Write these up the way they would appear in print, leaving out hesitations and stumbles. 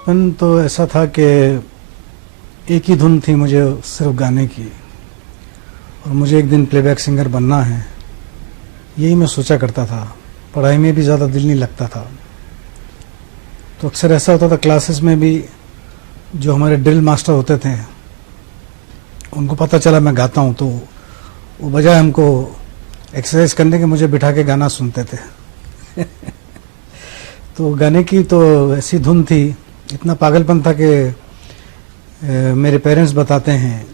बचपन तो ऐसा था कि एक ही धुन थी मुझे सिर्फ गाने की, और मुझे एक दिन प्लेबैक सिंगर बनना है, यही मैं सोचा करता था। पढ़ाई में भी ज़्यादा दिल नहीं लगता था। तो अक्सर ऐसा होता था क्लासेस में भी, जो हमारे ड्रिल मास्टर होते थे उनको पता चला मैं गाता हूँ, तो वो बजाय हमको एक्सरसाइज करने के मुझे बिठा के गाना सुनते थे। तो गाने की तो ऐसी धुन थी, इतना पागलपन था कि मेरे पेरेंट्स बताते हैं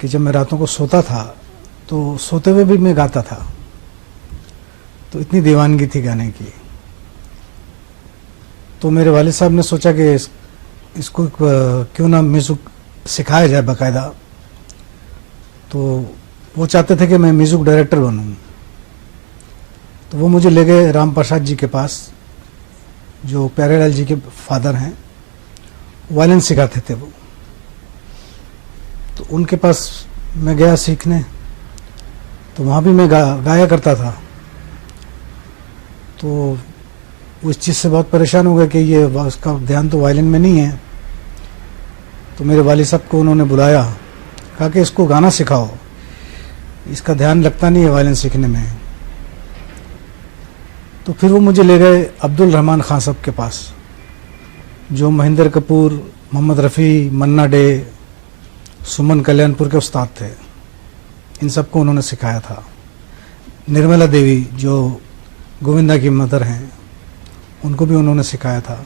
कि जब मैं रातों को सोता था तो सोते हुए भी मैं गाता था। तो इतनी दीवानगी थी गाने की। तो मेरे वालिद साहब ने सोचा कि इसको क्यों ना म्यूज़िक सिखाया जाए बाकायदा। तो वो चाहते थे कि मैं म्यूज़िक डायरेक्टर बनूं। तो वो मुझे ले गए राम प्रसाद जी के पास, जो प्यारेलाल जी के फादर हैं, वायलिन सिखाते थे वो। तो उनके पास मैं गया सीखने, तो वहाँ भी मैं गाया करता था। तो वो इस चीज़ से बहुत परेशान हो गए कि ये उसका ध्यान तो वायलिन में नहीं है। तो मेरे वालिद साहब को उन्होंने बुलाया, कहा कि इसको गाना सिखाओ, इसका ध्यान लगता नहीं है वायलिन सीखने में। तो फिर वो मुझे ले गए अब्दुल रहमान खान साहब के पास, जो महेंद्र कपूर, मोहम्मद रफ़ी, मन्ना डे, सुमन कल्याणपुर के उस्ताद थे। इन सबको उन्होंने सिखाया था। निर्मला देवी, जो गोविंदा की मदर हैं, उनको भी उन्होंने सिखाया था।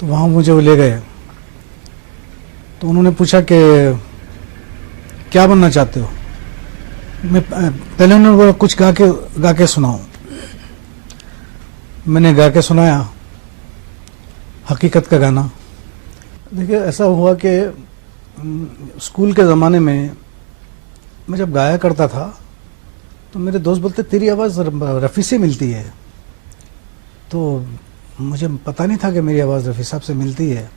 तो वहाँ मुझे वो ले गए। तो उन्होंने पूछा कि क्या बनना चाहते हो। मैं पहले उन्होंने बोला कुछ गा के सुनाओ। मैंने गा के सुनाया हकीकत का गाना। देखिए, ऐसा हुआ कि स्कूल के ज़माने में मैं जब गाया करता था तो मेरे दोस्त बोलते तेरी आवाज़ रफ़ी से मिलती है। तो मुझे पता नहीं था कि मेरी आवाज़ रफ़ी साहब से मिलती है।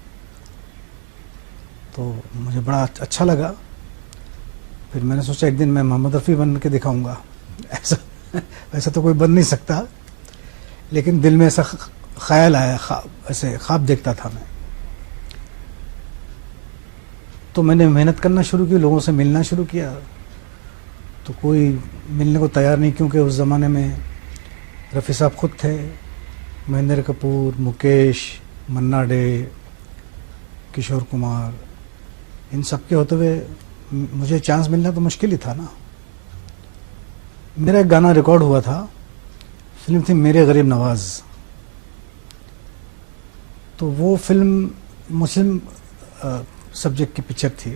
तो मुझे बड़ा अच्छा लगा। फिर मैंने सोचा एक दिन मैं मोहम्मद रफ़ी बन के दिखाऊंगा। ऐसा वैसा तो कोई बन नहीं सकता, लेकिन दिल में ऐसा ख्याल आया, ऐसे ख्वाब देखता था मैं। तो मैंने मेहनत करना शुरू की, लोगों से मिलना शुरू किया। तो कोई मिलने को तैयार नहीं, क्योंकि उस ज़माने में रफ़ी साहब खुद थे, महेंद्र कपूर, मुकेश, मन्ना डे, किशोर कुमार, इन सब के होते हुए मुझे चांस मिलना तो मुश्किल ही था ना। मेरा एक गाना रिकॉर्ड हुआ था, फिल्म थी मेरे गरीब नवाज। तो वो फिल्म मुस्लिम सब्जेक्ट की पिक्चर थी।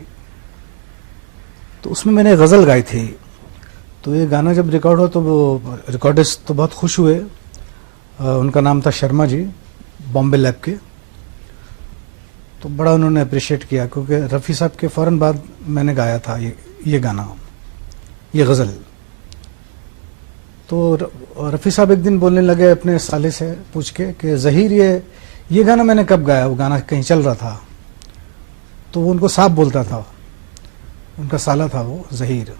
तो उसमें मैंने गज़ल गाई थी। तो ये गाना जब रिकॉर्ड हुआ तो वो रिकॉर्डिस्ट तो बहुत खुश हुए। उनका नाम था शर्मा जी, बॉम्बे लैब के। तो बड़ा उन्होंने अप्रिशिएट किया, क्योंकि रफ़ी साहब के फ़ौरन बाद मैंने गाया था ये गाना, ये गज़ल। तो रफ़ी साहब एक दिन बोलने लगे अपने साले से पूछ के कि ज़हीर ये गाना मैंने कब गाया। वो गाना कहीं चल रहा था, तो वो उनको साहब बोलता था, उनका साला था वो ज़हीर।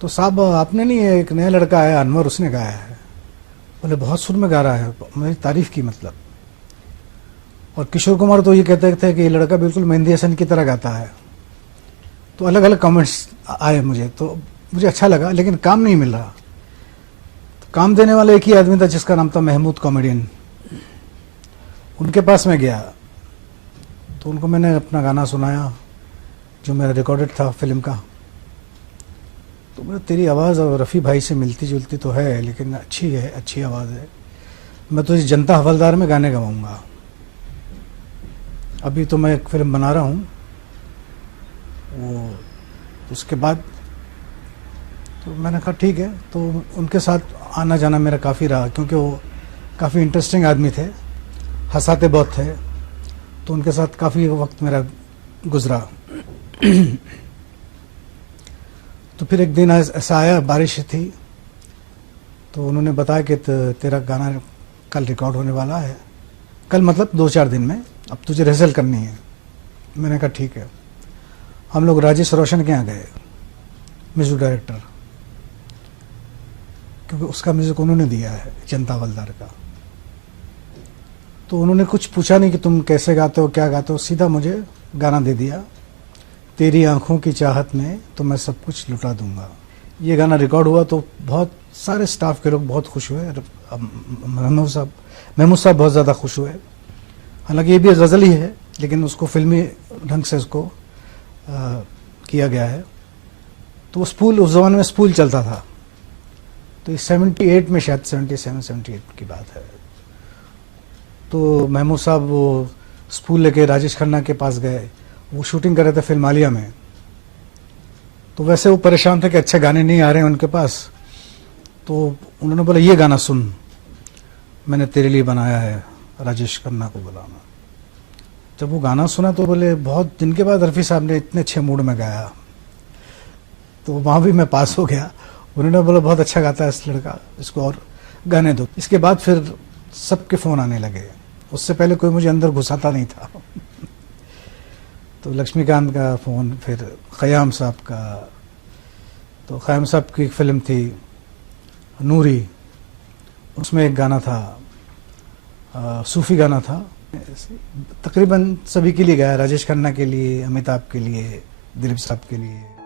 तो साहब आपने नहीं, एक नया लड़का आया अनवर, उसने गाया है। बोले बहुत सुर में गा रहा है, मेरी तारीफ़ की मतलब। और किशोर कुमार तो ये कहते थे कि ये लड़का बिल्कुल मेहंदी हसन की तरह गाता है। तो अलग अलग कमेंट्स आए मुझे, तो मुझे अच्छा लगा, लेकिन काम नहीं मिल रहा। तो काम देने वाला एक ही आदमी था, जिसका नाम था महमूद कॉमेडियन। उनके पास मैं गया, तो उनको मैंने अपना गाना सुनाया जो मेरा रिकॉर्डेड था फिल्म का। तो बोले तेरी आवाज़ और रफ़ी भाई से मिलती जुलती तो है, लेकिन अच्छी है, अच्छी आवाज़ है। मैं तो इस जनता हवलदार में गाने गवाऊँगा। अभी तो मैं एक फिल्म बना रहा हूँ, वो उसके बाद। तो मैंने कहा ठीक है। तो उनके साथ आना जाना मेरा काफ़ी रहा, क्योंकि वो काफ़ी इंटरेस्टिंग आदमी थे, हंसाते बहुत थे। तो उनके साथ काफ़ी वक्त मेरा गुजरा। तो फिर एक दिन ऐसा आया, बारिश थी, तो उन्होंने बताया कि तेरा गाना कल रिकॉर्ड होने वाला है। कल मतलब 2-4 दिन में, अब तुझे रिहर्सल करनी है। मैंने कहा ठीक है। हम लोग राजेश रोशन के यहाँ गए, म्यूजिक डायरेक्टर, क्योंकि उसका म्यूजिक उन्होंने दिया है, जनता हवलदार का। तो उन्होंने कुछ पूछा नहीं कि तुम कैसे गाते हो, क्या गाते हो, सीधा मुझे गाना दे दिया, तेरी आंखों की चाहत में तो मैं सब कुछ लुटा दूंगा। ये गाना रिकॉर्ड हुआ तो बहुत सारे स्टाफ के लोग बहुत खुश हुए। महमूद साहब बहुत ज़्यादा खुश हुए। हालांकि ये भी गज़ल ही है, लेकिन उसको फिल्मी ढंग से उसको किया गया है। तो स्पूल, उस ज़माने में स्पूल चलता था, तो ये 78 में, शायद 77-78 की बात है। तो महमूद साहब वो स्पूल लेके राजेश खन्ना के पास गए, वो शूटिंग कर रहे थे फिल्म आलिया में। तो वैसे वो परेशान थे कि अच्छे गाने नहीं आ रहे हैं उनके पास, तो उन्होंने बोला ये गाना सुन, मैंने तेरे लिए बनाया है, राजेश खन्ना को बुलाना। जब वो गाना सुना तो बोले, बहुत दिन के बाद रफ़ी साहब ने इतने अच्छे मूड में गाया। तो वहाँ भी मैं पास हो गया। उन्होंने बोला बहुत अच्छा गाता है इस लड़का, इसको और गाने दो। इसके बाद फिर सबके फ़ोन आने लगे, उससे पहले कोई मुझे अंदर घुसाता नहीं था। तो लक्ष्मीकांत का फ़ोन, फिर ख़याम साहब का। तो ख़याम साहब की एक फ़िल्म थी नूरी, उसमें एक गाना था, सूफ़ी गाना था। तकरीबन सभी के लिए गाया, राजेश खन्ना के लिए, अमिताभ के लिए, दिलीप साहब के लिए।